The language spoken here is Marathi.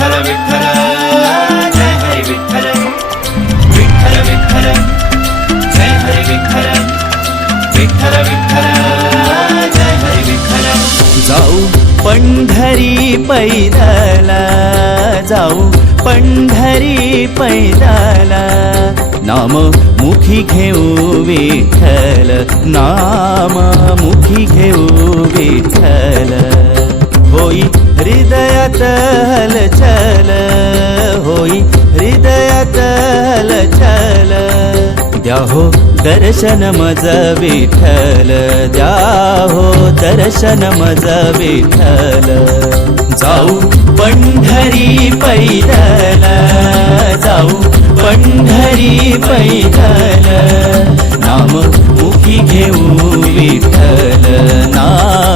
विठ्ठल विठ्ठल जय हरी विठ्ठल विठ्ठल विठ्ठल जय हरी विठ्ठल विठ्ठल विठ्ठल जय हरी विठ्ठल जाऊ पंढरी पैदला जाऊ पंढरी पैदला नाम मुखी घेऊ विठ्ठल नाम मुखी घेऊ विठ्ठल होई हृदयात हलचल होई हृदयात हलचल द्याहो दर्शन मज विठ्ठल द्याहो दर्शन मज विठ्ठल जाऊ पंढरी पैदल जाऊ पंढरी पैदल नाम मुखी घेऊ विठ्ठल नाम